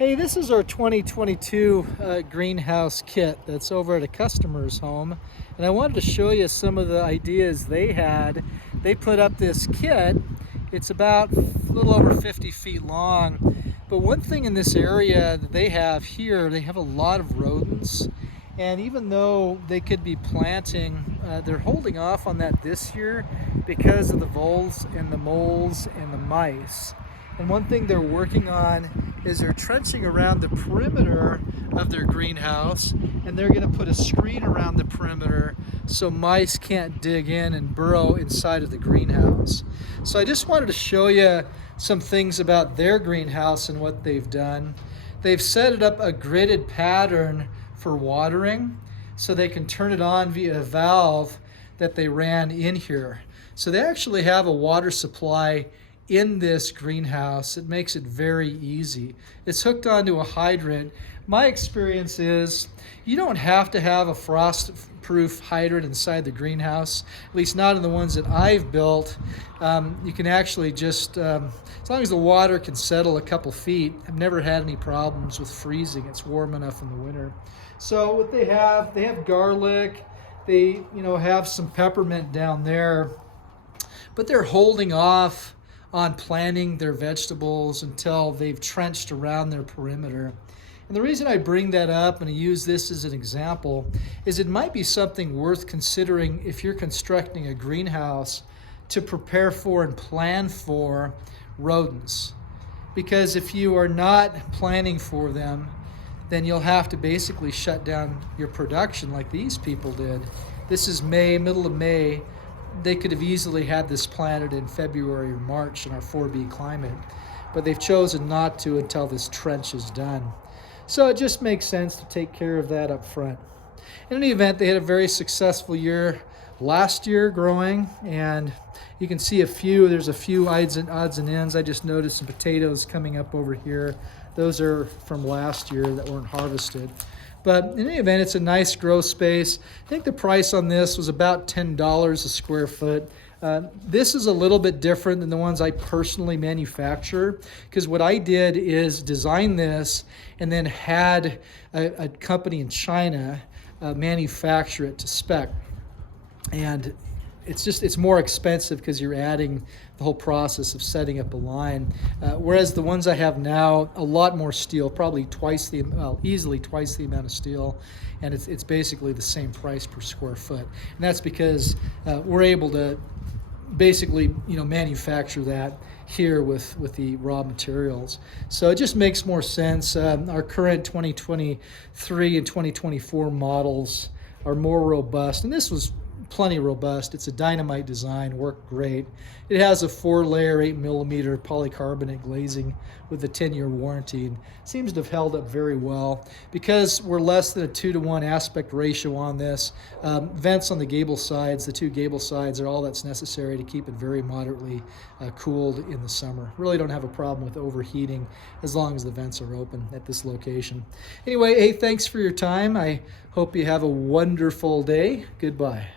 Hey, this is our 2022 greenhouse kit that's over at a customer's home, and I wanted to show you some of the ideas they had. They put up this kit. It's about a little over 50 feet long, but one thing in this area that they have here, they have a lot of rodents, and even though they could be planting, they're holding off on that this year because of the voles and the moles and the mice. And one thing they're working on is they're trenching around the perimeter of their greenhouse, and they're going to put a screen around the perimeter so mice can't dig in and burrow inside of the greenhouse. So I just wanted to show you some things about their greenhouse and what they've done. They've set it up a gridded pattern for watering, so they can turn it on via a valve that they ran in here. So they actually have a water supply in this greenhouse. It makes it very easy. It's hooked onto a hydrant. My experience is you don't have to have a frost-proof hydrant inside the greenhouse, at least not in the ones that I've built. You can actually just, as long as the water can settle a couple feet, I've never had any problems with freezing. It's warm enough in the winter. So what they have garlic, they have some peppermint down there, but they're holding off on planting their vegetables until they've trenched around their perimeter. And the reason I bring that up and I use this as an example is it might be something worth considering if you're constructing a greenhouse to prepare for and plan for rodents. Because if you are not planning for them, then you'll have to basically shut down your production like these people did. This is May, middle of May. They could have easily had this planted in February or March in our 4B climate, but they've chosen not to until this trench is done. So it just makes sense to take care of that up front. In any event, they had a very successful year last year growing, and you can see there's a few odds and ends. I just noticed some potatoes coming up over here. Those are from last year that weren't harvested. But in any event, it's a nice grow space. I think the price on this was about $10 a square foot. This is a little bit different than the ones I personally manufacture, because what I did is design this and then had a company in China manufacture it to spec. And it's more expensive because you're adding the whole process of setting up a line. Whereas the ones I have now, a lot more steel, probably easily twice the amount of steel, and it's basically the same price per square foot. And that's because we're able to basically manufacture that here with the raw materials. So it just makes more sense. Our current 2023 and 2024 models are more robust, and this was plenty robust. It's a dynamite design, worked great. It has a 4-layer 8mm polycarbonate glazing with a 10-year warranty, and seems to have held up very well. Because we're less than a 2-to-1 aspect ratio on this, vents on the gable sides, the two gable sides, are all that's necessary to keep it very moderately cooled in the summer. Really don't have a problem with overheating as long as the vents are open at this location. Anyway, hey, thanks for your time. I hope you have a wonderful day. Goodbye.